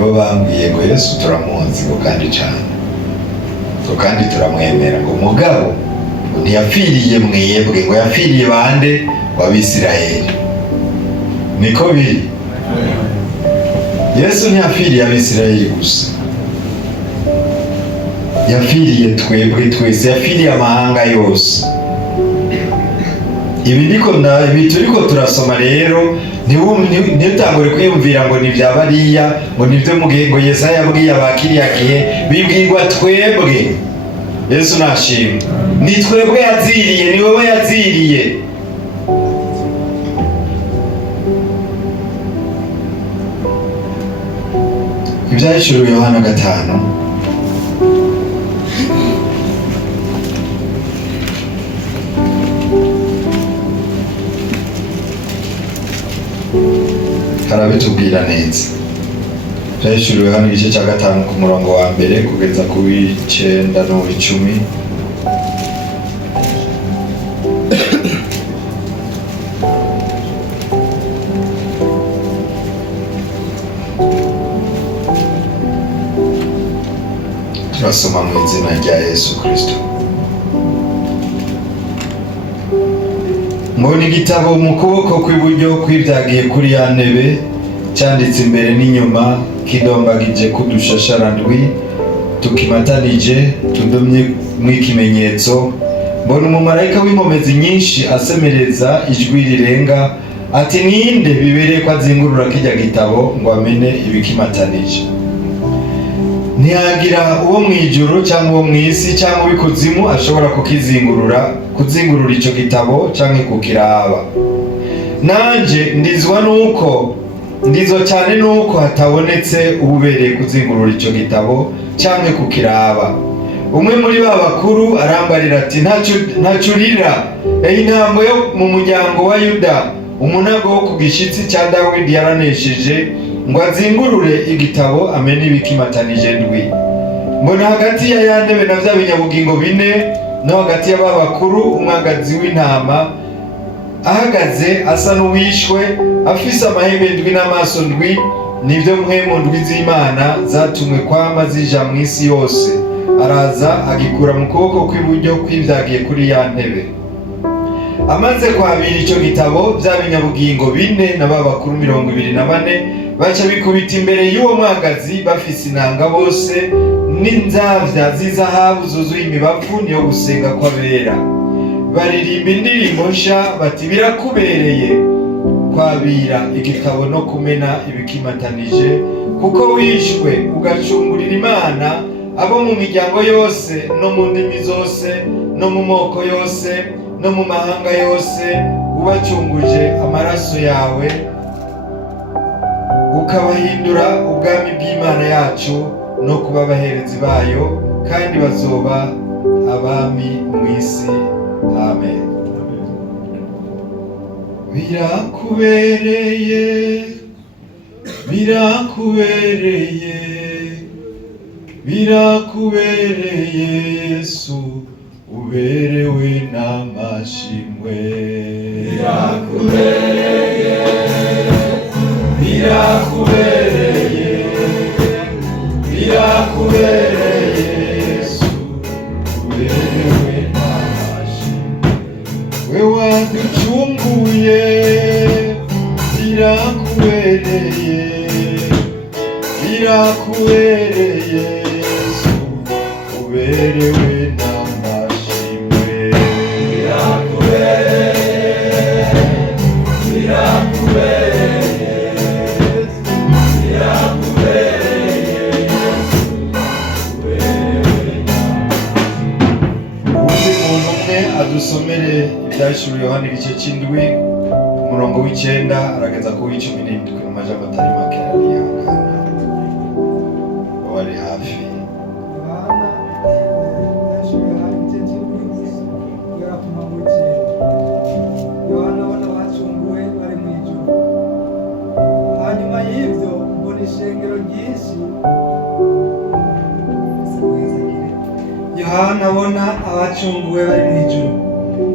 nibo bambwiye ngo Yesu turamuzi ngo kandi cyane, ngo kandi turamwemera, ngo mugabo ntiyapfiriye mwebwe, ngo yapfiriye bande? W'Abisirayeli. Niko biri. Yesu ntiyapfiriye Abisirayeli gusa, yapfiriye twebwe twese, yapfiriye amahanga yose. Ibi turiko turasoma rero ntitangure kwiyumvira ngo ni bya bariya, ngo nibyo ngo Yesaya yabwiye abakiriya gihe, bibwirwa twebwe. Yesu nashimwe, ni twebwe yaziriye, ni wowe yaziriye. Ibyahishuriwe Yohana 5 harabitubwira neza. Ibyahishuriwe hano igice cya 5 ku murongo wa mbere kugeza ku 9 no 10. Turasoma mu izina rya Yesu Kristo. Mbona igitabo mu kuboko kw'iburyo kw'ibyagiye kuri ya ntebe, cyanditse imbere n'inyuma, kidombagije kudushashara ndwi, tukimatanije, tudomye mw'ikimenyetso. Mbona umumarayika w'impomezi nyinshi asemereza ijwi rirenga ati, ninde bibereye ko azingurura kijya gitabo ngo amene ibikimatanije? Ntihagira uwo mu ijuru cyangwa uwo mu isi cyangwa uw'ikuzimu ashobora kuzingurura icyo gitabo cyangwa kukiraba. Nanjye ndizwa cyane nuko hatabonetse ubereye kuzingurura icyo gitabo cyangwa kukiraba. Umwe muri ba bakuru arambarira ati, ntacyo urira, intambo yo mu muryango wa Yuda, umunago wo ku gishyitsi cya Dawidi yaranesheje, ngo azingurure igitabo amenye ibikimatanije ndwi. Mbona hagati ya ntebe na bya binyabugingo bine no hagati y'aba bakuru umwagazi w'intama ahagaze asa n'uwishwe, afise amahembe ndwi n'amaso ndwi, nibyo mpwemu ndwi z'Imana zatumwe kwama zija mu isi yose. Araza agikura mu kuboko kw'iburyo kw'ibyagiye kuri ya ntebe. Amaze kwabira icyo gitabo, bya binyabugingo bine na ba bakuru 24 baca bikubita imbere y'uwo mwagazi, bafise inanga bose n'inzavya z'izahabu zuzuye imibavu niyo gusenga kw'abera. Baririmba indirimbo nsha bati, birakubereye kwabira igitabo no kumena ibikimatanije, kuko wishwe ugacungurira Imana abo mu miryango yose no mu ndimi zose no mu moko yose no mu mahanga yose, ubacunguje amaraso yawe, ukabahindura ubwami bw'Imana yacu no kuba abaherezi bayo, kandi bazoba abami mu isi. Amen. Birakubereye, birakubereye, birakubereye Yesu, uberewe n'amashimwe. Birakubereye, birakubereye, birakubereye Yesu, uberewe n'amashimwe. We waducunguye, birakubereye, birakubereye Yesu, uberewe n'amashimwe. Birakubereye, birakubereye, birakubereye Yesu, uberewe n'amashimwe. Uwundi muntu umwe adusomere ibyahishuriwe Yohana igice c'indwi umurongo w'9 arageza ku w'17 mu majambo atari make arihangana. Wari hafi. Yohana abona abacunguwe bari mu ijuru. Hanyuma y'ibyo mbona ishengero ryinshi. Yohana abona abacunguwe bari mu ijuru.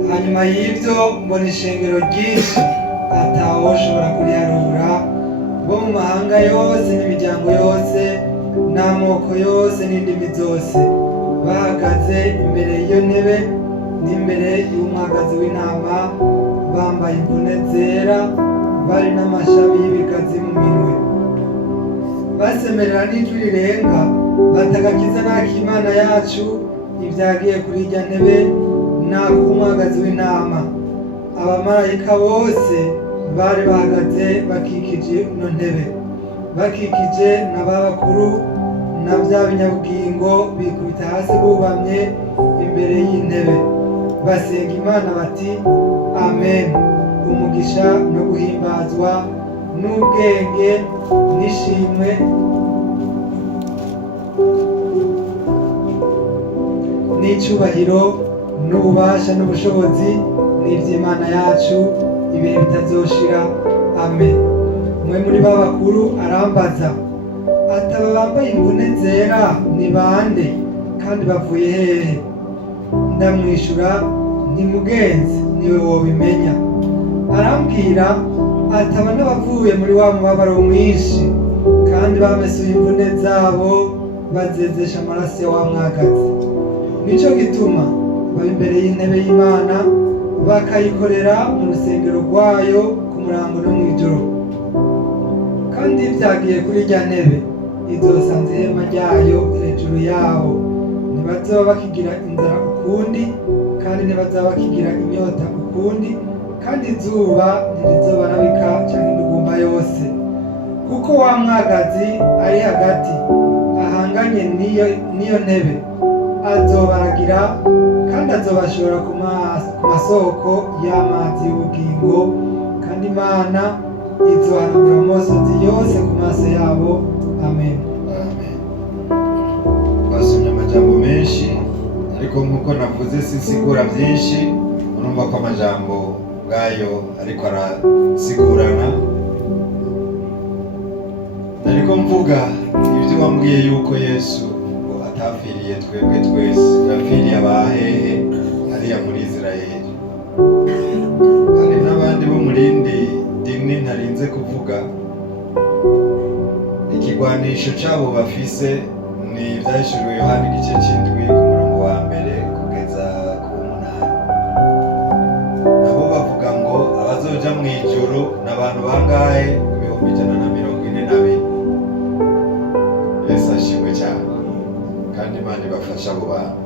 Hanyuma y'ibyo mbona ishengero ryinshi atawoshobora kuriharura, bo mu mahanga yose n'imiryango yose n'amoko yose n'indimi zose bahagaze imbere y'iyo ntebe n'imbere y'umwagazi w'intama bambaye imvune zera bari n'amashami y'ibigazi mu minwe basemerera n'ijwi rirenga batagakiza n'ak'Imana yacu ibyagiye kuri irya ntebe n'ak'umwagazi w'intama. Abamarayika bose bari bahagaze bakikije ino ntebe, bakikije na ba bakuru na bya binyabugingo bikubita hasi bubamye imbere y'intebe basenga Imana bati amen. Umugisha no guhimbazwa n'ubwenge n'ishimwe n'icyubahiro n'ububasha n'ubushobozi n'iby'Imana yacu ibihe bitazoshira amen. Umwe muri ba bakuru arambaza ati aba bambaye imvune zera ni bande kandi bavuye hehe? Ndamwishura nti mugenzi niwe wobimenya. Arambwira ati aba n'abavuye muri wa mubabaro mwinshi kandi bamesuye imvune zabo bazezesha amaraso ya wa mwagazi. Nico gituma baba imbere y'intebe y'Imana bakayikorera mu rusengero rwayo ku murango no mw'ijoro. Kandi byagiye kuri rya ntebe izosanze ihema ryayo hejuru yabo. Ntibazoba bakigira inzara ukundi kandi ntibazoba bakigira inyota ukundi kandi izuba ntirizobarabika canke indugumba yose, kuko wa mwagazi ari hagati ahanganye n'iyo ntebe azobaragira kandi azobashora ku masoko y'amazi y'ubugingo, kandi Imana izohanagura amosozi yose ku maso yabo amen. Basomye amajambo menshi ariko nk'uko navuze sinsigura byinshi, urumva ko amajambo ubwayo ariko arasigurana. Nariko mvuga ibyo wambwiye yuko Yesu ngo atapfiriye twebwe twese, yapfiriye abahehe hariya muri Israeli. Hari n'abandi bo mu rindi dini ntarinze kuvuga, ikigwanisho cyabo bafise ni ibyahishuriwe Yohana igice c'indwi ku murongo wa mbere kugeza ku 8. Nabo bavuga ngo abazoja mu ijuru n'abantu bangahe? 142. Yesu ashimwe cyane kandi Imana ibafasha abo bantu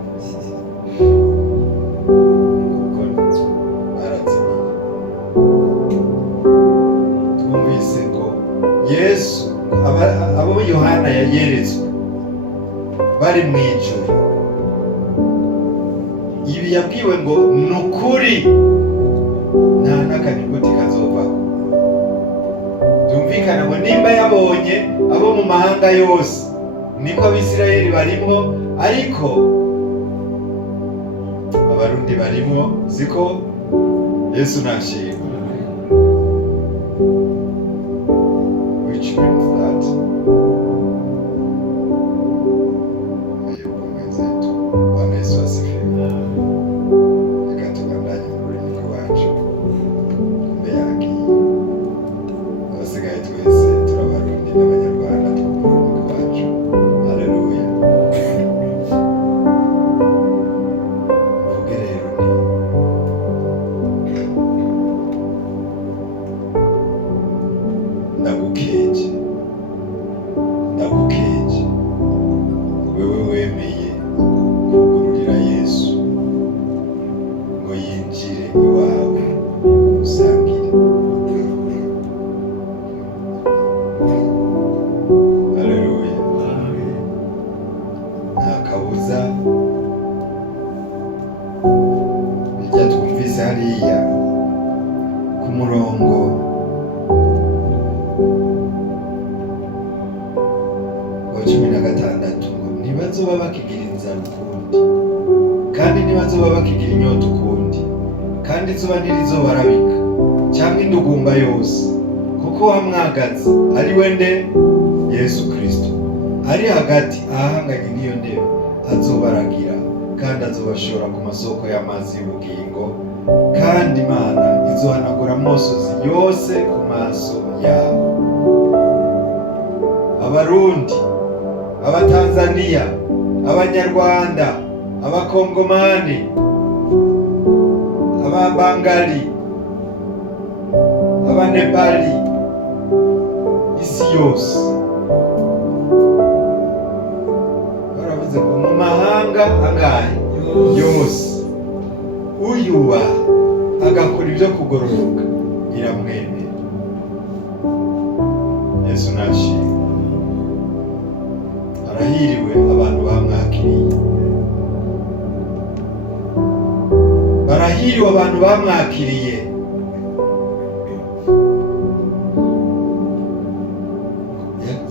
kuko barazimiye. Twumvise ngo Yesu abo Yohana yeretswe bari mu ijuru, ibi yabwiwe ngo ni ukuri nta n'akanyuguti kazovaho. Byumvikana ngo nimba yabonye abo mu mahanga yose niko Abisirayeli barimwo, ariko Abarundi barimwo, siko? Yesu nashimwe. Which means that Bwana Yesu asifiwe. Reka tubandanye mu rurimi rwacu mbe yagiye. Abasigaye twese turabarundi n'Abanyarwanda twumva ururimi rwacu. Haleluya. Mvuge rero ndagukeje wewe wemeye kugururira Yesu ngo yinjire iwawe usangire. Haleluya. Nta kabuza bijya twumvise hariya ku murongo wa 16 ngo ntibazoba bakigira inzara ukundi kandi ntibazoba bakigira inyota ukundi kandi izuba ntirizobarabika cyangwa indugumba yose, kuko wa mwagazi ari we nde? Yesu Kristo ari hagati ahanganye n'iyo ntebe azobaragira kandi azobashora ku masoko y'amazi y'ubugingo, kandi Imana izohanagura amosozi yose ku maso yabo. Abarundi, Abatanzania, Abanyarwanda, Abakongomani, Ababangali, Abanepali, isi yose baravuze ngo mu mahanga angahe yose uyubaha agakora ibyo kugororoka iramwemera. Yesu nashimwe. Arahiriwe abantu bamwakiriye, barahiriwe abantu bamwakiriye.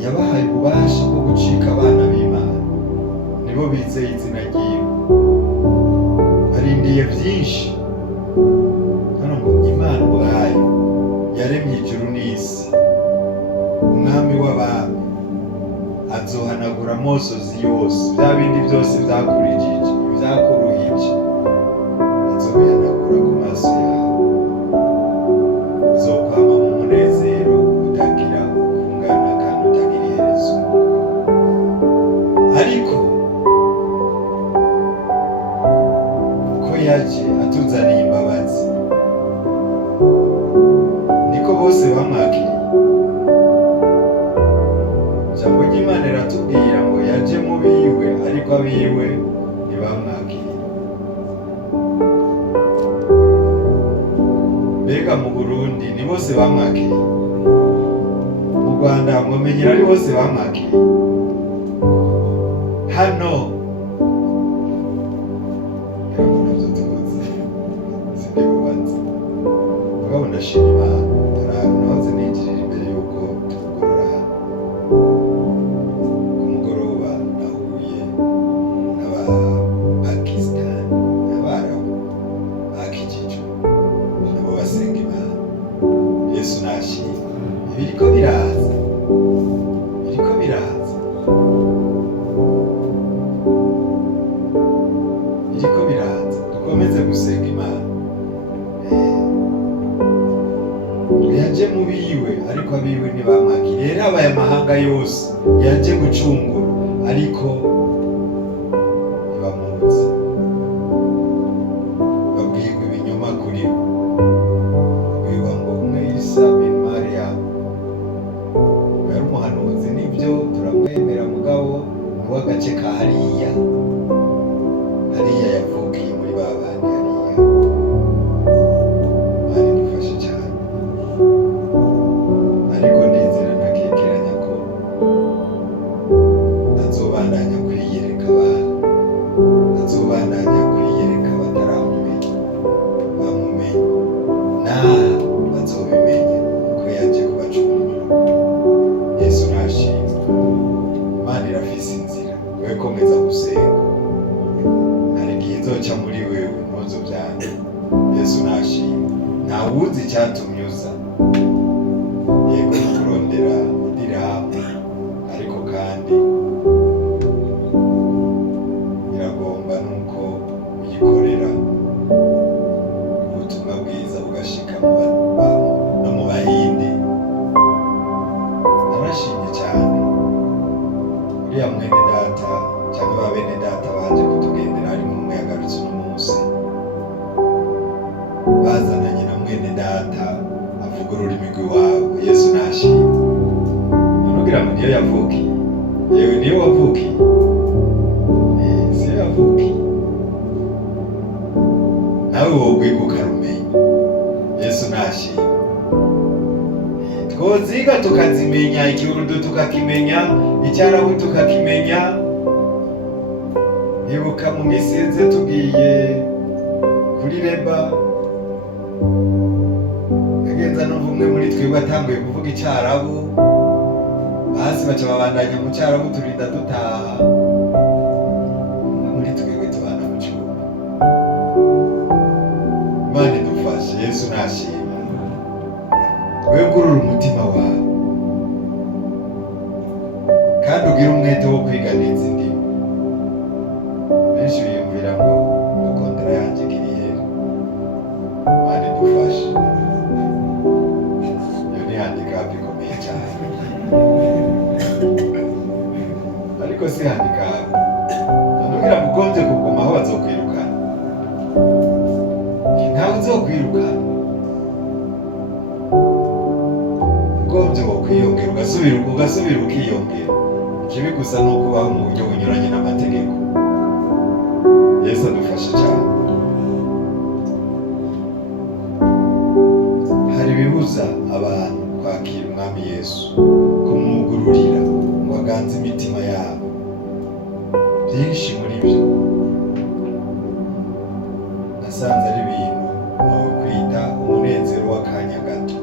Yabahaye ububasha bwo gucika abana b'Imana, nibo bizeye izina ryiwe. Barindiye byinshi, hano ngo Imana ubwayo yaremye ijuru n'isi. Umwami w'abami azohanagura amosozi yose, bya bindi byose byakurijije, byakuruhije, azobihanagura ku maso yawe. Uzokwama mu munezero utagira kungana kandi utagira iherezo. Ariko ko yaje atuzaniye imbabazi, niko bose bamwakiriye. Ijambo ry'Imana riratubwira ngo yaje mu biwe, ariko abiwe ntibamwakiriye. Mbega mu Burundi ni bose bamwakiriye? Mu Rwanda mumenyera ari bose bamwakiriye? Hano urabona ibyo tuzi, sibyo bubatse. Mugabo ndashima Imana, turabona nahoze ninjirira imbere y'uko tugorora hano. Ku mugoroba nahuye n'Abapakisitani, Abarabu bakijijwe, nabo basenga Imana. Yesu nashimwe. Biriko biraza, biriko biraza, biriko biraza. Dukomeze gusenga Imana. Yaje mu biwe, ariko abiwe ntibamwakiriye. Rero abaye amahanga yose yaje gucungura, ariko ntibamuzi. Babwirwa ibinyoma kuri we. Babwirwa ngo umwe Isa bin Mariya yari umuhanuzi, nibyo turamwemera, mugabo ni w'agace ka hariya yavukiye muri ba bandi hariya. Imana idufashe cyane. Ariko ndizera ntakekeranya ko azobandanya kwiyereka abantu, azobandanya kwiyereka bataramumenya, bamumenye bazobimenya ko yaje kubacungura. Yesu nashimwe. Imana irafise inzira, wewe komeza gusenga. Hari igihe izoca muri wewe, ntuzovyange. Yesu nashimwe. Ntawuzi icyatumye uza. Yego kurondera idiramu, ariko kandi biragomba nuko uyikorera ubutumwa bwiza bugashika no mu bahindi. Narashimye cyane uriya mwene data cyangwa ba bene data baje kutugendera, harimo umwe yagarutse uno munsi, bazananye na mwene data avuga ururimi rw'iwabo. Yesu nashimwe. Ntugira ngo niyo yavukiye, yewe niyo wavukiye, siyo yavukiye, nawe wokwiga ukarumenya. Yesu nashimwe. Twoziga tukazimenya, Ikirundo tukakimenya, Icyarabu tukakimenya. Ibuka mu minsi yeze tugiye kuri Reba, yagenza numva umwe muri twebwe atanguye kuvuga Icyarabu, hasi baca babandanya mu Cyarabu, turinda dutaha. Umwe muri twebwe tubana mu cyumba. Imana idufashe. Yesu nashimwe. Wewe gurura umutima wawe, kandi ugire umwete wo kwiga neza indimi. Benshi biyumvira ngo kontara yanjye irihe. Imana idufashe. Iyo ni handicap ikomeye cyane. ariko si handikawe kugira ngo ugombye kuguma aho bazokwirukana, ntawe uzokwirukana, ugombye wokwiyongera ugasubira ukiyongera. Ikibi gusa ni ukubaho mu buryo bunyuranye n'amategeko. Yesu adufashe cyane. Hari ibibuza abantu kwakira umwami Yesu, kumwugururira ngo aganze imitima yabo. Byinshi muri byo nasanze ari ibintu aho kwita umunezero w'akanya gato,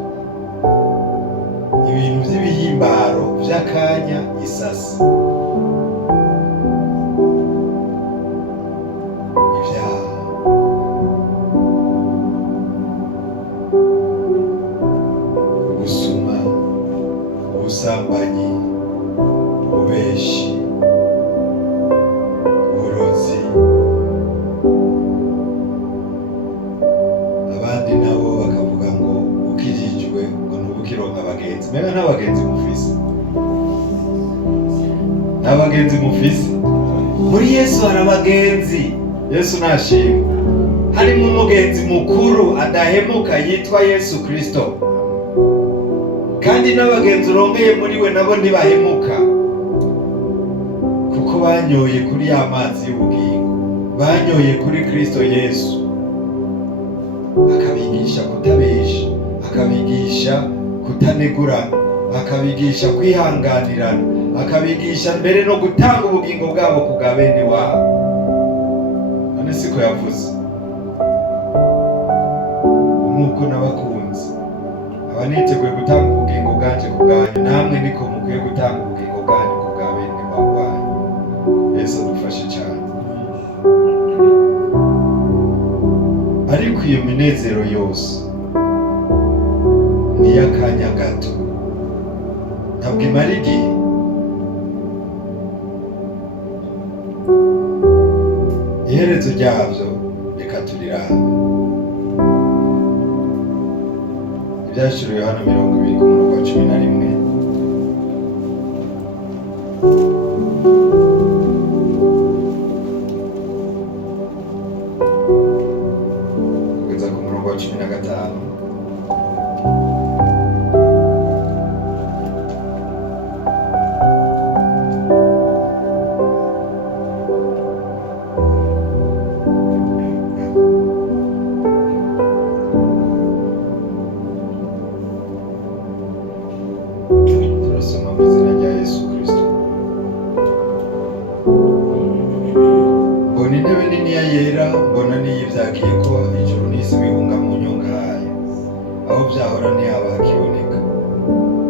ibintu by'ibihimbaro by'akanya isasi, ibyaha, gusuma, ubusambanyi, ububeshi, uburozi. Abandi nabo bakavuga ngo ukijijwe ngo ntubukironka abagenzi. Mbega nta bagenzi mufise? Nta bagenzi mufise? Muri Yesu hari abagenzi. Yesu nashimwe. Harimo umugenzi mukuru adahemuka yitwa Yesu Kristo. Kandi n'abagenzi urongeye muri we nabo ntibahemuka, kuko banyoye kuri ya mazi y'ubugingo, banyoye kuri Kristo Yesu, akabigisha kutabesha, akabigisha kutanegurana, akabigisha kwihanganirana, akabigisha mbere no gutanga ubugingo bwabo ku bwa bene wabo. None siko yavuze? Nk'uko nabakunze aba niteguye gutanga ubugingo bwanje ku bwanyu, namwe niko mukwiye gutanga ubugingo bwanyu ku bwa bene wanyu. Yesu adufashe cyane. Ariko iyo minezero yose ni iy'akanya gato, ntabwo imara igihe. Iherezo ryabyo reka turirane. Ibyashuriwe hano 20 ku murongo wa 11. Kugeza ku murongo wa 15. Turasoma mu izina rya Yesu Kristo. Mbona intebe niniya yera, mbona n'iyivyagiye ko ijuru n'isi bihunga mu nyonga hayo, aho vyahora ntihaba hakiboneka.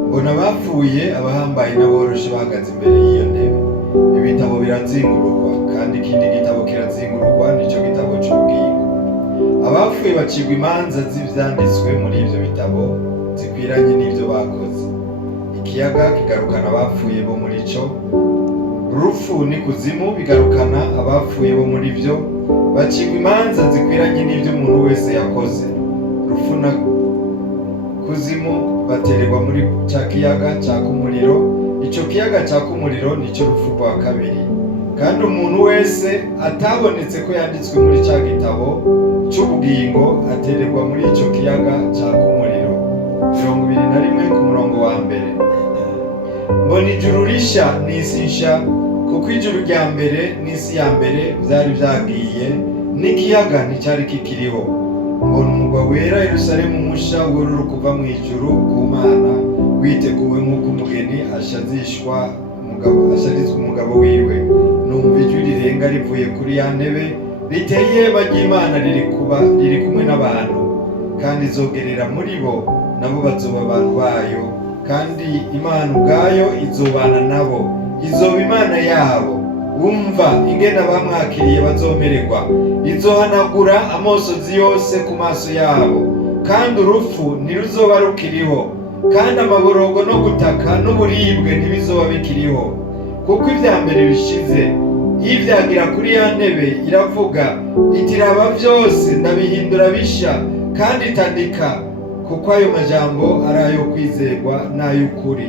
Mbona abapfuye, abahambaye n'aboroshe bahagaze imbere y'iyo ntebe. Ibitabo birazingururwa, kandi ikindi gitabo kirazingururwa, nico gitabo c'ubugingo. Abapfuye bacirwa imanza z'ivyanditswe muri ivyo bitabo zikwiranye n'ivyo bakoze. Ikiyaga kigarukana abapfuye bo muri cyo, urupfu n'ikuzimu bigarukana abapfuye bo muri byo, bacirwa imanza zikwiranye n'ibyo umuntu wese yakoze. Urupfu na kuzimu batererwa muri cya kiyaga cyaka umuriro. Icyo kiyaga cyaka umuriro nicyo rupfu rwa kabiri. Kandi umuntu wese atabonetse ko yanditswe muri cya gitabo cy'ubugingo atererwa muri icyo kiyaga cyaka umuriro. 21 ku murongo wa mbere. Mbona ijuru rishya n'isi nshya, kuko ijuru rya mbere n'isi ya mbere byari byagiye, n'ikiyaga nticyari kikiriho. Mbona umurwa wera Yerusalemu musha wururu kuva mu ijuru ku Mana, witeguwe nk'uko umugeni ashazishwa umugabo wiwe. Numva ijwi rirenga rivuye kuri ya ntebe, riteye ihema ry'Imana riri kumwe n'abantu, kandi izogerera muri bo, nabo bazoba abantu bayo, kandi Imana ubwayo izobana nabo, izoba Imana yabo. Wumva ingene abamwakiriye bazomererwa, izohanagura amosozi yose ku maso yabo, kandi urupfu ntiruzoba rukiriho, kandi amaborogo no gutaka n'uburibwe ntibizoba bikiriho, kuko ibya mbere bishize. Yivyagira kuri ya ntebe iravuga iti, raba byose ndabihindura bisha, kandi itandika, kuko ayo majambo ari ayo kwizerwa n'ay'ukuri.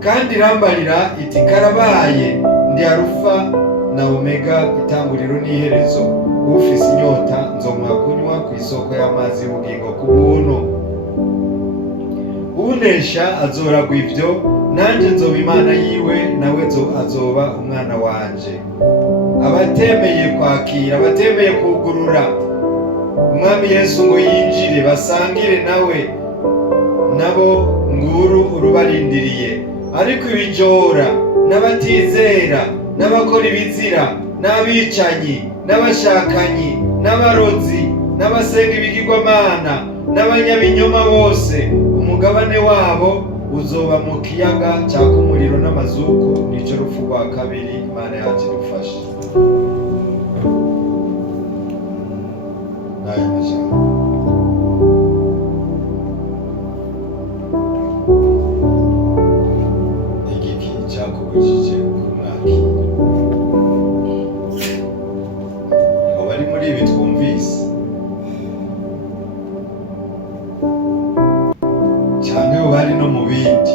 Kandi irambarira iti, karabaye. ndi Alufa na Omega, itanguriro n'iherezo. Ufise inyota nzomuha kunywa ku isoko y'amazi y'ubugingo ku buntu. Unesha azoragwa ivyo, nanje nzoba Imana yiwe, nawe azoba umwana wanje. Abatemeye kwakira, abatemeye kugurura Umwami Yesu ngo yinjire basangire nawe, nabo nguru urubarindiriye. Ariko ibijora n'abatizera n'abakora ibizira n'abicanyi n'abashakanyi n'abarozi n'abasenga ibigirwamana n'abanyabinyoma bose, umugabane wabo uzoba mu kiyaga cyaka umuriro n'amazuku, nico rupfu rwa kabiri. Imana yacu idufashe. N'aya majambo igiki cyakubujije kumwakira. Abo bari muri ibi twumvise, cyane bo bari no mu bindi,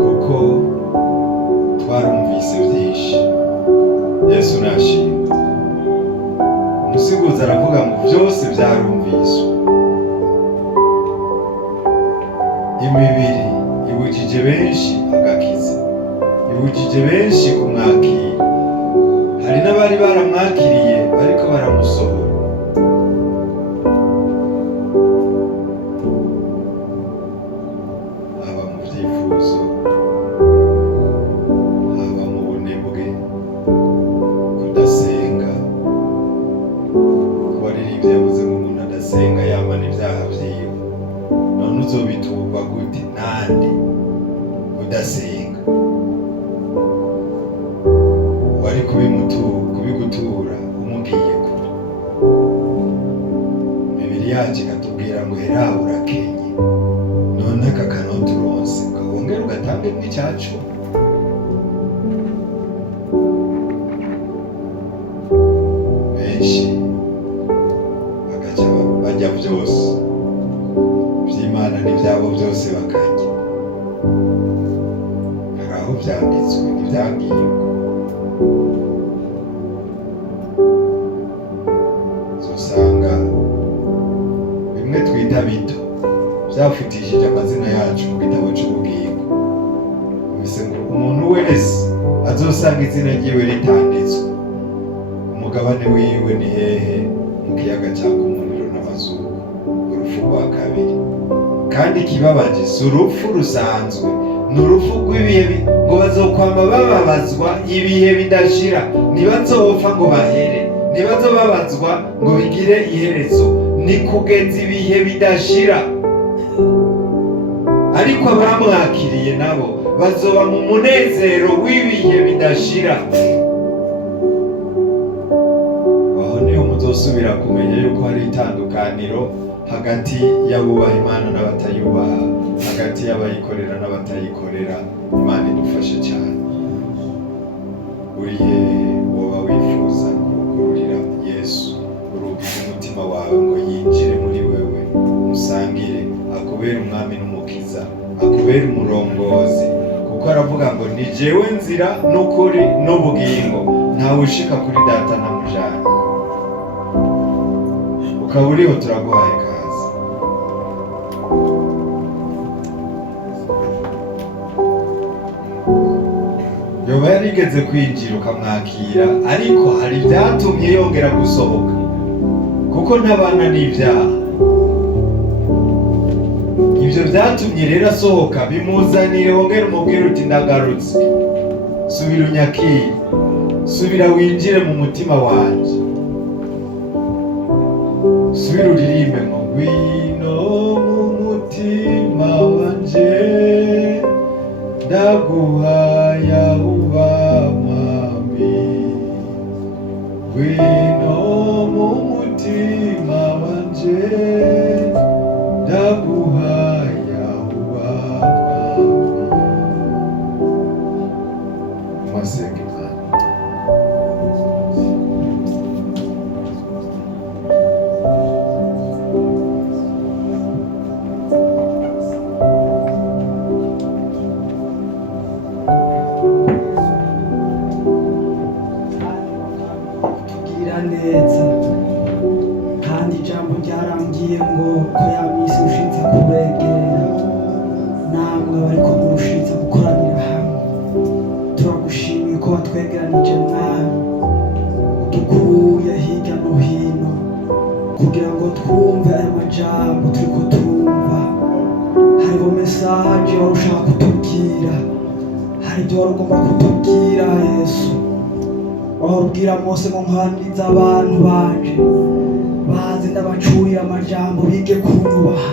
kuko twarumvise byinshi. Yesu nashimwe. Umusiguzi aravuga ngo byose byarumviswe. Imibiri ibujije benshi agakiza, ibujije benshi kumwakira. Hari n'abari baramwakiriye bariko baramusohora. Haba mu byifuzo, haba mu bunebwe, kudasenga. Kubaririmbyi yavuze ngo umuntu adasenga yamana ibyaha vyiwe. None uzobiturwa gute nande udasenga? Wari kubigutura umugiye kure. Bibiri yacu ikatubwira ngo heraho urakenye, none aka kanota uronse ukabongera ugatambe nk'icyacu. Benshi bagaca bajya byose by'Imana n'ibyabo byose bakajya. Hari aho byanditswe ntibyagiye uko. Uzosanga bimwe twita bito byafutishije amazina yacu mu gitabo cy'ubugingo. Mbese ngo umuntu wese azosanga izina ryiwe ritanditswe, umugabane wiwe ni hehe? Mu kiyaga cyaka umuriro n'amazuku, urupfu rwa kabiri. Kandi ikibabaje si urupfu rusanzwe, ni urupfu rw'ibihe ngo bazokwama bababazwa ibihe bidashira. Ntibazopfa ngo bahere, ntibazobabazwa ngo bigire iherezo, ni kugeza ibihe bidashira. Ariko abamwakiriye nabo bazoba mu munezero w'ibihe bidashira. Aho niho muzosubira kumenya yuko hari itandukaniro hagati y'abubaha Imana n'abatayubaha, hagati y'abayikorera n'abatayikorera. Imana idufashe cyane. Uriye woba wifuza kugururira Yesu urugi rw'umutima wawe ngo yinjire muri wewe, musangire, akubere umwami n'umukiza, akubere umurongozi. Kuko aravuga ngo ni jewe nzira n'ukuri n'ubugingo, ntawe ushika kuri data na mujana. Ukaba uriho turaguhaye kazi. Yoba yarigeze kwinjira ukamwakira, ariko hari ibyatumye yongera gusohoka, kuko ntabana n'ibyaha. Ibyo byatumye rero asohoka, bimuzanire wongere umubwire uti ndagarutse, subira unyakire, subira winjire mu mutima wanje, subira uririmbe ngo ngwino mu mutima wanje, ndaguhaya uba mwami. Ngwino mu mutima wanje, ndaguhaya uba mwami. Masenge Imana. twumve aya majambo turiko turumva. Hariho mesaje wari ushaka kutubwira, hari ibyo wari ugomba kutubwira Yesu. Wabwira Mose ngo nkaniriza abantu banje baze ndabacurira amajambo bige kunyubaha,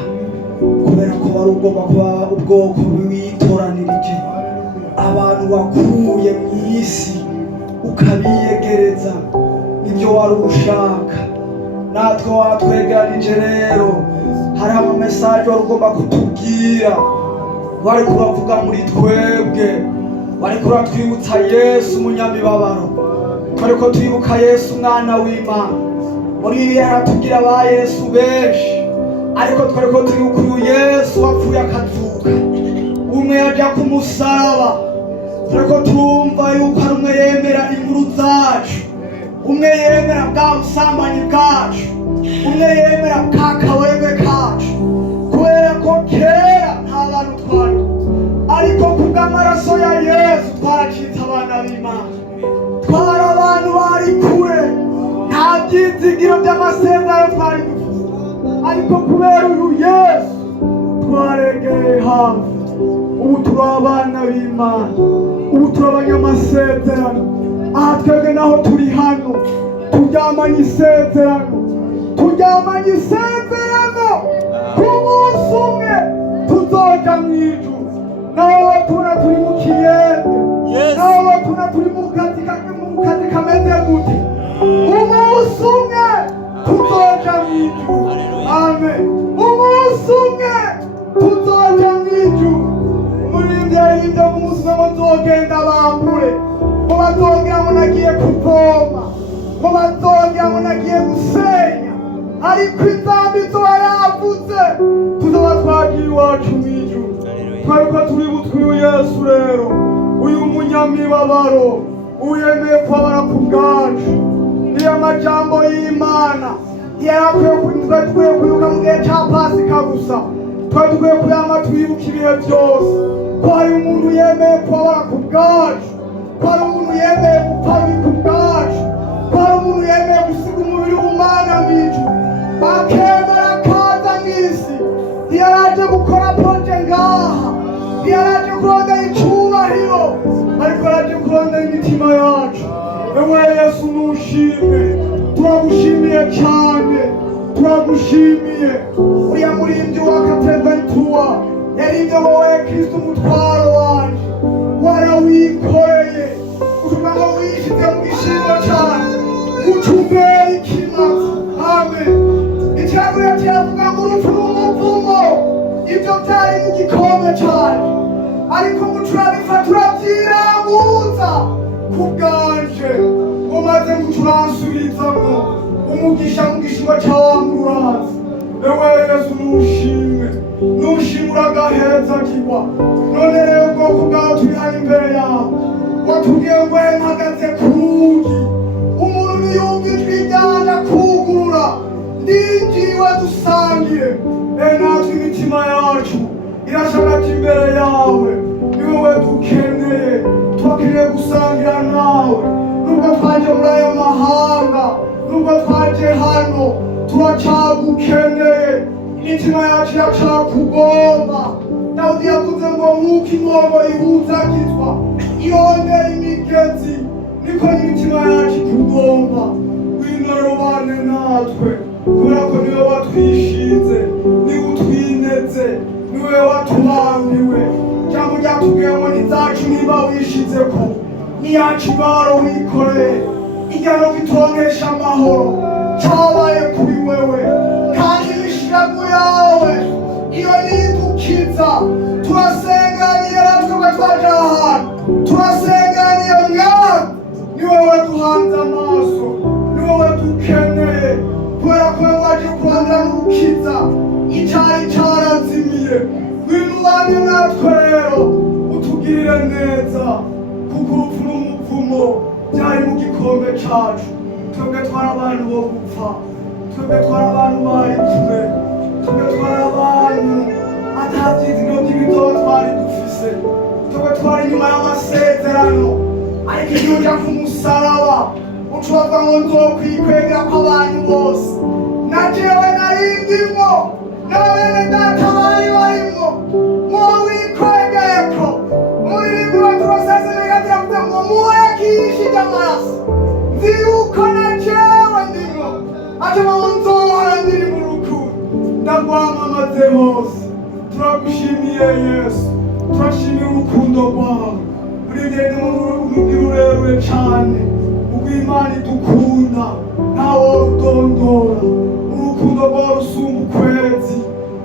kubera ko wari ugomba kuba ubwoko witoranirije, abantu wakuye mu isi ukabiyegereza. Nibyo wari ushaka, natwe watwegeranije. Rero hari amamesaje wari ugomba kutubwira, wari kuravuga muri twebwe, wari kuratwibutsa Yesu umunyamibabaro, twari ko twibuka Yesu umwana w'Imana. Muri Bibiliya haratubwira ba Yesu benshi, ariko twari ko twibuka uyu Yesu wapfuye akazuka, umwe yaja ku musaraba. Twari ko turumva yuko ari umwe yemera inkuru zacu, umwe yemera bwa busambanyi bwacu, umwe yemera ka kawembe kacu, kubera ko kera nta bantu twari, ariko kubw'amaraso ya Yesu twaracitse abana b'Imana. Twari abantu bari kure, nta byizigiro by'amasezerano twari dufite, ariko kubera uyu Yesu twaregereye hafi. Ubu turi abana b'Imana, ubu turi abanyamasezerano. Aha twebwe naho turi hano turyamanye isezerano, turyamanye isezerano ku munsi umwe tuzoja mu ijuru. Naho tuna turi mu kiyende, naho tuna turi mu kazi kameze gute, umunsi umwe tuzoja mu ijuru. Amen. Umunsi umwe tuzoja mu ijuru. Umuririmbyi yaririmbye ngo umunsi umwe muzogenda bambure, ngo bazongera ngo nagiye kuvoma, ngo bazongera ngo nagiye gusenya, ariko inzambi izoba yavuze tuzoba twagiye iwacu mu ijuru. Twariko tuributwa uyu Yesu rero, uyu munyamibabaro, uyemeye kubabara ku bwacu. Niyo majambo y'Imana yarakwiye kwibuka mu gihe cya Pasika gusa, twari dukwiye kuyama twibuka ibihe byose, ko hari umuntu yemeye kubabara ku bwacu, ko hari umuntu yemeye gupfa ku bwacu, ko hari umuntu yemeye gusiga umubiri w'Umwana mu ijuru, akemera akaza mu isi. Ntiyaraje gukora proje ngaha, ntiyaraje kurondera icyubahiro, ariko yaraje kurondera imitima yacu. Ewe Yesu nushimwe, turagushimiye cyane, turagushimiye. Uriya muririmbyi wa Kateventura yaririmbye ngo wowe Kristo umutwaro wanje warawikoreye, uvuga ngo wishize mu gishingo cyane ucumbera ikimazi. Amen. Icyagurira kiravuga ngo urupfu n'umuvumo, ibyo byari mu gikombe cyane, ariko muturabifata urabyirambuza ku bwanje, ngo maze muturansubirizamo umugisha mu gishingo cy'abamurazi. Ewe Yesu nushimwe, nushimwe uragahezagirwa. None rero ubwoko bwawe turi hano imbere yawe, watubwiye ngo mpagaze ku rugi, umuntu niyumva ijwi ryanje akugurura, ndinjiwe dusangire. Natwe imitima yacu irashagaje imbere yawe, ni wowe dukeneye, twakeneye gusangira nawe. Nubwo twaje muri ayo mahanga, nubwo twaje hano, turacyagukeneye, imitima yacu iracakugomba. Dawudi yavuze ngo nk'uko inkono ihuzagizwa irondera imigezi, niko n'imitima yacu ikugomba. Ngwino robane natwe, kubera ko niwe watwishinze, niwe utwineze, niwe watuhambiwe. Jambo ryatubwiye ngo n'izacu niba wishizeko, n'iyacu ibaro wikoreye, igihano gitonkesha amahoro cyabaye kuri wewe, kandi imishirago yawe iyo nidukiza. Turasenganiye natwe twaje ahantu, turasenganiye mwami, ni wowe duhanze amaso, ni wowe dukeneye, kubera ko waje kurandura n'ugukiza icyari cyarazimiye. Ngwino ubane natwe rero, utugirire neza, kuko urupfu n'umuvumo byari mu gikombe cyacu. Twebwe twari abantu bo gupfa, twebwe twari abantu bari kure, twebwe twari abantu ata byizigiro by'ibizoba twari dufise, twebwe twari inyuma y'amasezerano. Ariko iyo ujya ku musaraba ucubava ngo nzokwikwegera kw'abantu bose, na jewe narindimwo n'abene data bari barimwo mwowikwegeko umuririmbi wa turasezerera turavuga ngo muwekishije amaraso nzi yuko na jewe ndimwo atuma nzohora ndiri mu rukundo ndagwamamaze hose. Turagushimiye Yesu, turashimira urukundo rwawe urigende mu rurerure cane urw'Imana idukunda ntawe rudondora. Urukundo rwawe rusumba ukwezi,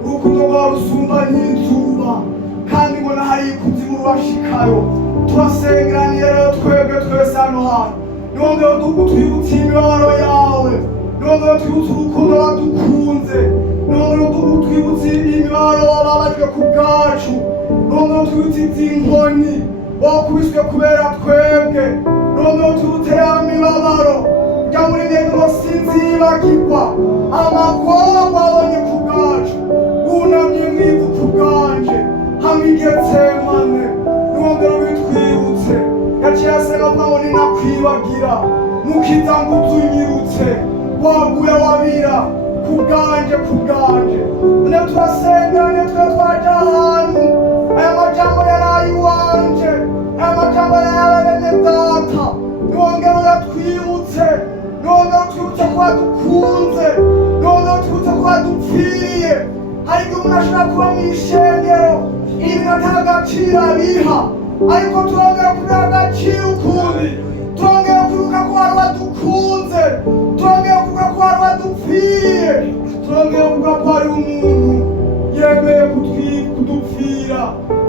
urukundo rwawe rusumba n'izuba, kandi ngo nahari ikuzimu rubashikayo. Turasengeraniye rero twebwe twese hano hantu, nongere twibutse imibabaro yawe, nongere twibutse urukundo wadukunze, nongere twibutse imibabaro wababajwe ku bwacu, nongere twibutse ivy'inkoni wakubiswe kubera twebwe, nongere twibutse ya mibabaro rya muri ngendo sinzibagirwa, amagorwa wabonye ku bwacu, wunamye mw'ivu ku bwanje hamwe igetsemane. Nongere witwibutse yaciye asenga avuga ngo ninakwibagira mukiza ngo uzunyirutse, waguye wabira ku bwanje none turasengeranye twe twaje ahantu aya majambo yaraye iwanje, aya majambo yaraye bene data. Nongere uyatwibutse, nongere utwibutse ko wadukunze, nongere utwibutse ko wadupfiriye. Hari igihe umuntu ashobora kuba mw'ishengero ibintu ata agaciro abiha, ariko turongera kubiha agaciro ukundi, turongera kwibuka ko wari wadukunze, turongera kuvuga ko wari wadupfiriye, turongera kuvuga ko wari umuntu yemeye kudupfira,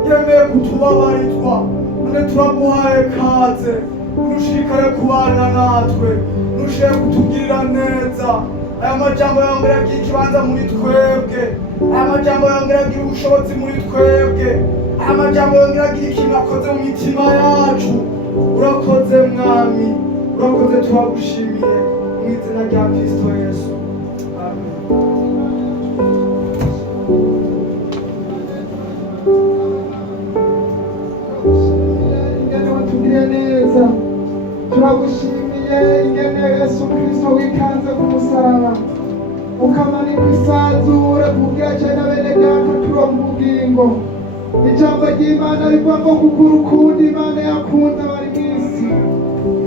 yemeye kutubabarizwa. None turaguhaye kaze, urushikare kubana natwe, urushike kutugirira neza. Aya majambo yongera agira ikibanza muri twebwe, aya majambo yongera agira ubushobozi muri twebwe, aya majambo yongera agira ikintu akoze mu mitima yacu. Urakoze Mwami, urakoze, turagushimiye mu izina rya Kristo Yesu, amen. Ingene watugiriye neza, turagushimiye ingene Yesu Kristo witanze ku musaraba ukamanikwa isanzure kugira cyane bene data turonke ubugingo. Ijambo ry'Imana rivuga ngo kuko urukundo Imana yakunze abari mw'isi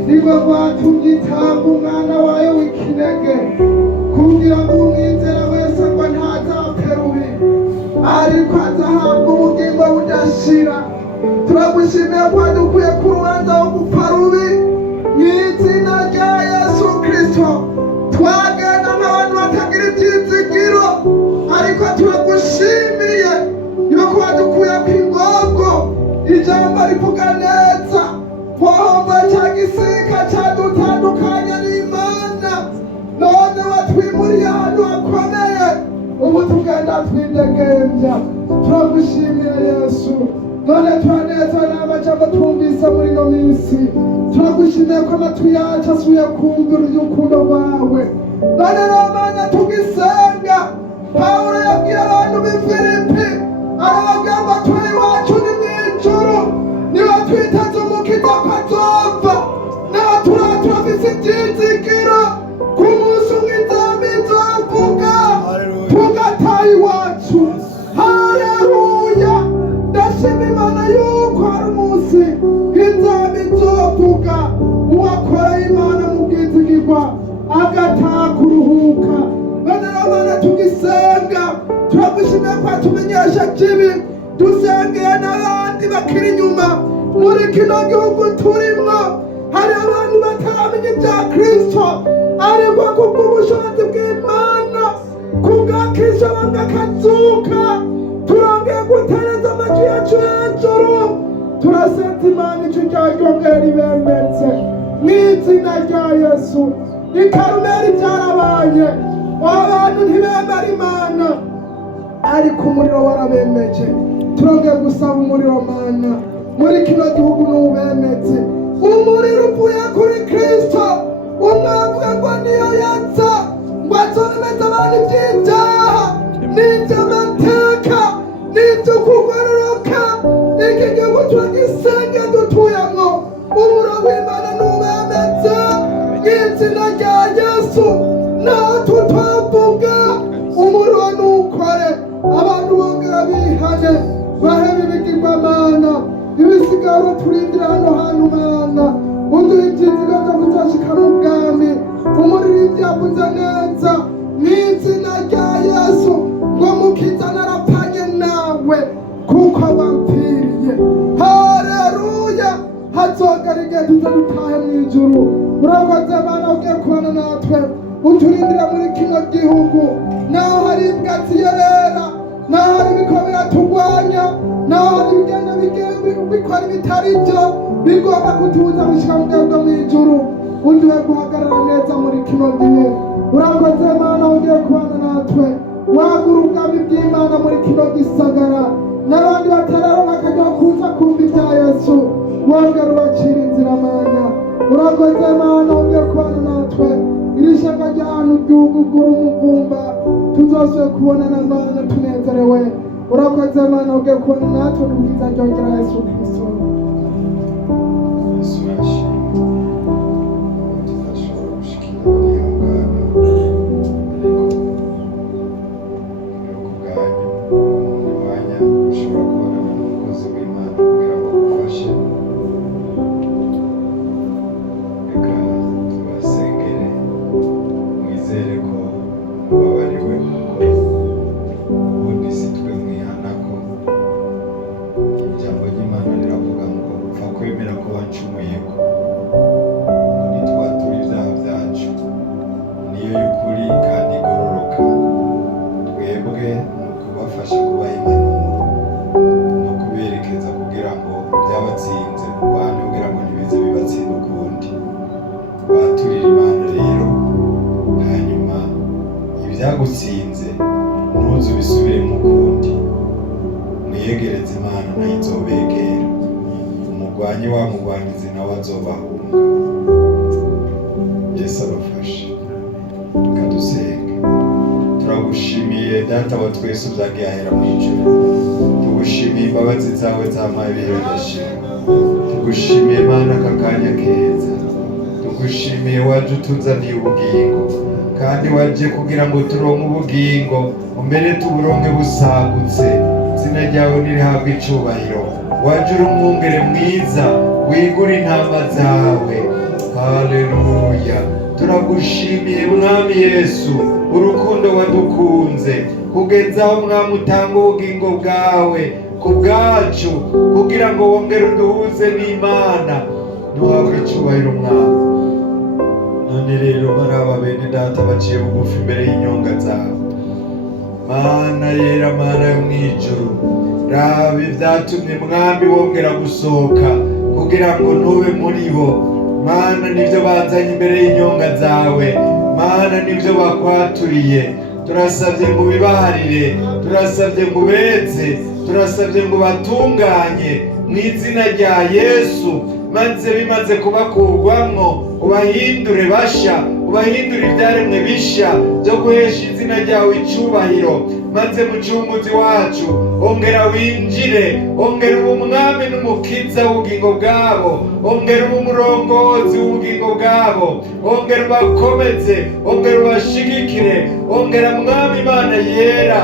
nirwo rwatumye itanga umwana wayo w'ikinege, kugira ngo umwizera wese ngo ntazapfe rubi, ariko azahabwa ubugingo budashira. Turagushimiye ko wadukuye ku rubanza wo gupfa rubi mw'izina rya Yesu Kristo. Twagenda nk'abantu batagira ibyizigiro, ariko turagushimiye yuko wadukuye kw'ingogo. Ijambo rivuga neza, wahomboye cya gisika cyadutandukanya n'Imana, none watwimuriye ahantu hakomeye, ubu tugenda twidegembya. Turagushimiye Yesu, none turanezwa n'amajambo twumvise muri ino minsi. Turagushimiye ko amatwi yacu asuye kumva urukundo rwawe. None rero Mana tugisenga, Pawulo yabwiye abantu b'i Filipi arababwira ngo turi iwacu ni mw'ijuru, niho twiteze umukiza ko azova, naho turafise ivyizigiro ku munsi umwe inzamba izovuga tugataha iwacu. Haleluya! Ndashima Imana yuko hari umunsi inzamba izovuga uwakoreye Imana mu bwizigirwa agataha kuruhuka. None rero Mana tugisenga, turagushimiye ko watumenyesha kibi, dusengeye n'abandi bakiri inyuma muri kino gihugu turimwo. Hari abantu bataramenya ibya Kristo, ariko kubw'ubushobozi bw'Imana, kubwa Kristo bakazuka, turongeye gutereza amajwi yacu hejuru. Turasenze Imana ijwi ryawe ryongere ribemetse mw'izina rya Yesu. I Karumeli byarabaye, abantu ntibemera Imana, ariko umuriro warabemeje. Turongeye gusaba umuriro Mana muri kino gihugu n'ubemetse, umuriro uvuye kuri Kristo, umwavuga ngo niyo yaza ngo azomeza abantu iby'ibyaha n'iby'amateka n'ibyo kugororoka. Iki gihugu turagisenge dutuyemo, umuriro w'Imana n'ubemetse mw'izina rya Yesu. Naho tutavuga ibyizigaro turindira hano hantu mana uduha ibyizigaro kuzashika mu bwami umuririmbyi yavuze neza mu izina rya Yesu ngo mukiza narapfanye nawe kuko wampfiriye. Haleluya, hazogera igihe tutadutahe mu ijuru. Urakoze mana ugiye kubana natwe uturindira muri kino gihugu, naho hari ibyatsi yerera, naho hari ibikora biratugwanya, naho hari ibigenda bikora ibitari byo bigomba kutubuza gushyira mu bwego mu ijuru. Undi we guhagarara neza muri kino gihe. Urakoze mana ugiye kubana natwe, wagura ubwami bw'Imana muri kino gisagara, n'abandi batararonka akajya kuza kumva ibya Yesu wongera ubacira inzira mana. Urakoze mana ugiye kubana natwe, iri shyaka ry'ahantu ryugugura umuvumba tuzose kubonana mana tunezerewe. Urakoze mana ugiye kubana natwe mu bwiza ryongera Yesu Kristo. Byagutsinze ntuzu bisubiremo ukundi, mwiyegereze Imana nayo izobegera. Umugwanyi wa mugwanyizi nawe azobahunga. Yesu abafashe. Reka dusenge. Turagushimiye data wa twese uzagiye ahera mu ijuru. Tugushimiye imbabazi zawe zamaye ibihe bidashira. Tugushimiye Mana aka kanya keza. Tugushimiye waje utuzaniye ubugingo, kandi waje kugira ngo turonke ubugingo, umbere tuburonke busagutse. Izina ryawe nirihabwe icubahiro. Waje uri umwungere mwiza wigura intama zawe. Haleluya, turagushimiye Mwami Yesu urukundo wadukunze kugeza aho Mwami utanga ubugingo bwawe ku bwacu kugira ngo wongere uduhuze n'Imana. Duhabwe icubahiro Mwami. None rero baraba bene data baciye bugufi imbere y'inyonga zawe. Mana yera, Mana yo mw'ijuru, raba ibyatumye Mwami wongera gusohoka kugira ngo ntube muri bo. Mana nibyo bazanye imbere y'inyonga zawe, Mana nibyo bakwaturiye. Turasabye ngo bibaharire, turasabye ngo ubeze, turasabye ngo batunganye mu izina rya Yesu, maze bimaze kubakurwamwo ubahindure basha, ubahindure ibyaremwe bisha byo guhesha izina ryawe icubahiro. Maze mucunguzi wacu ongera winjire, ongera ube umwami n'umukiza w'ubugingo bwabo, ongera ube umurongozi w'ubugingo bwabo, ongera ubakomeze, ongera ubashigikire, ongera Mwami Imana yera.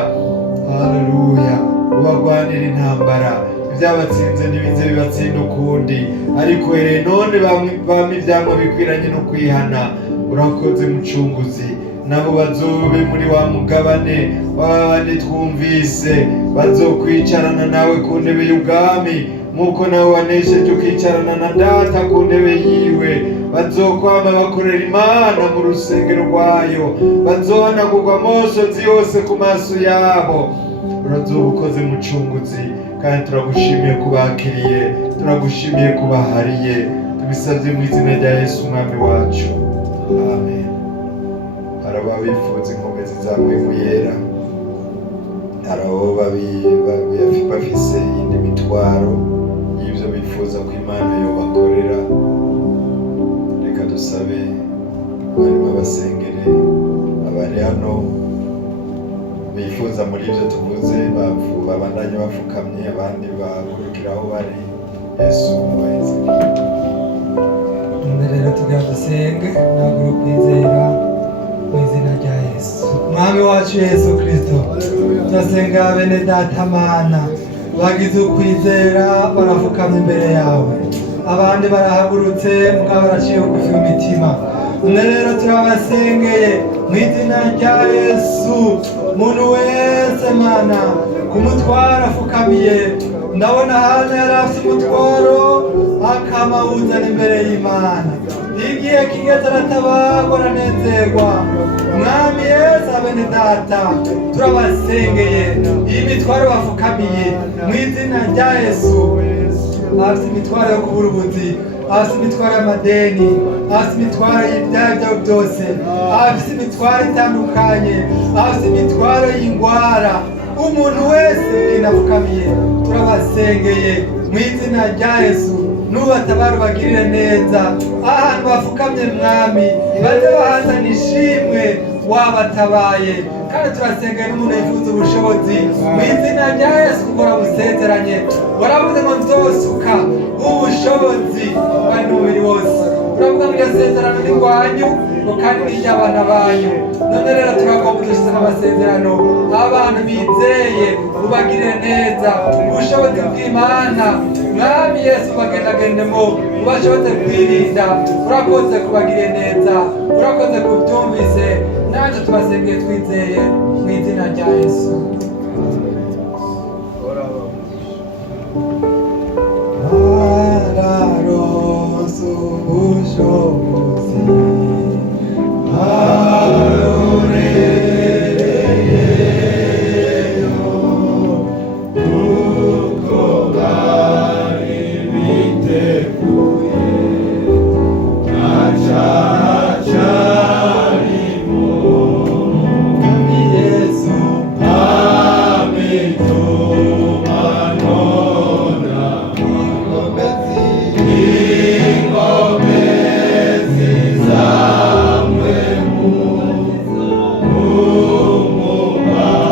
Haleluya, ubagwanira intambara. Ibyabatsinze ntibize bibatsinda ukundi, ariko none bamwe ivyamwa bikwiranye no kwihana. Urakoze mucunguzi, nabo bazobe muri wa mugabane w'abandi twumvise, bazokwicarana nawe ku ntebe y'ubwami nk'uko nawe wanesheje ukicarana na data ku ntebe yiwe. Bazokwama bakorera Imana mu rusengero rwayo, bazohanagurwa amosozi yose ku maso yabo. Urazoba ukoze mucunguzi, kandi turagushimiye kubakiriye, turagushimiye kubahariye. Tubisabye mu izina rya Yesu Umwami wacu, amen. Hari ababifuza inkomezi zawe mu yera, hari abo bafise iyindi mitwaro y'ibyo bifuza ko Imana yobakorera. Reka dusabe barimo basengere abari hano bifuza muri ibyo tuvuze, babandanye bapfukamye, abandi bahurukira aho bari. Yesu abaheze. Rero tugira dusenge nagura kwizera mu izina rya Yesu. Mwami wacu Yesu Kristo, turasenga bene data Mana, bagize ukwizera barafukamye imbere yawe, abandi barahagurutse mugabo baraciye bugufi mu mitima. None rero turabasengeye mu izina rya Yesu, umuntu wese Mana kumutwara afukamiye, ndabona hano yari afite umutwaro akamawuzana imbere y'Imana, igihe kigeze aratabagwa aranezerwa. Mwami Yesu, abene data turabasengeye iyi mitwaro bafukamiye mu izina rya Yesu. Afite imitwaro yo kubura ubuzi, afite imitwaro y'amadeni, afite imitwaro y'ibyaha byose, afite imitwaro itandukanye, afite imitwaro y'indwara. Umuntu wese inafukamiye turabasengeye mu izina rya Yesu, nubatabara ubagirire neza ahantu bafukamye Mwami, baze bahazana ishimwe wabatabaye. Kandi turasengeye n'umuntu yifuza ubushobozi mu izina rya Yesu, kuko urabusezeranye, waravuze ngo nzosuka ubushobozi bari n'umubiri wose. Uravuga ngo iryo sezerano ni rwanyu ngo kandi ni iry'abana banyu. None rero turagomba dushize amasezerano, abantu bizeye ubagirire neza ubushobozi bw'Imana. Mwami Yesu, ubagendagendemo ubashoboze kwirinda. Urakoze kubagirire neza, urakoze kubyumvise, natwe tubasengeye twizeye mu izina rya Yesu. Araronse ubushobozi arorereyo, kuko bari biteguye acarimo. Mwami Yesu amituma nona ingomezi zamwe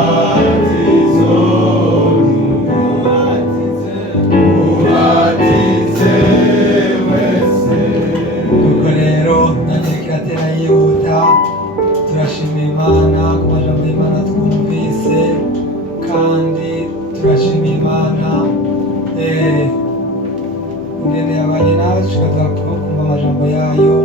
umubatizo ubatize wese. Nuko rero nanjye kiratera yihuta, turashimira Imana ku majambo y'Imana twumvise, kandi turashimira Imana ingene yabanye nawe tukaza kumva amajambo yayo.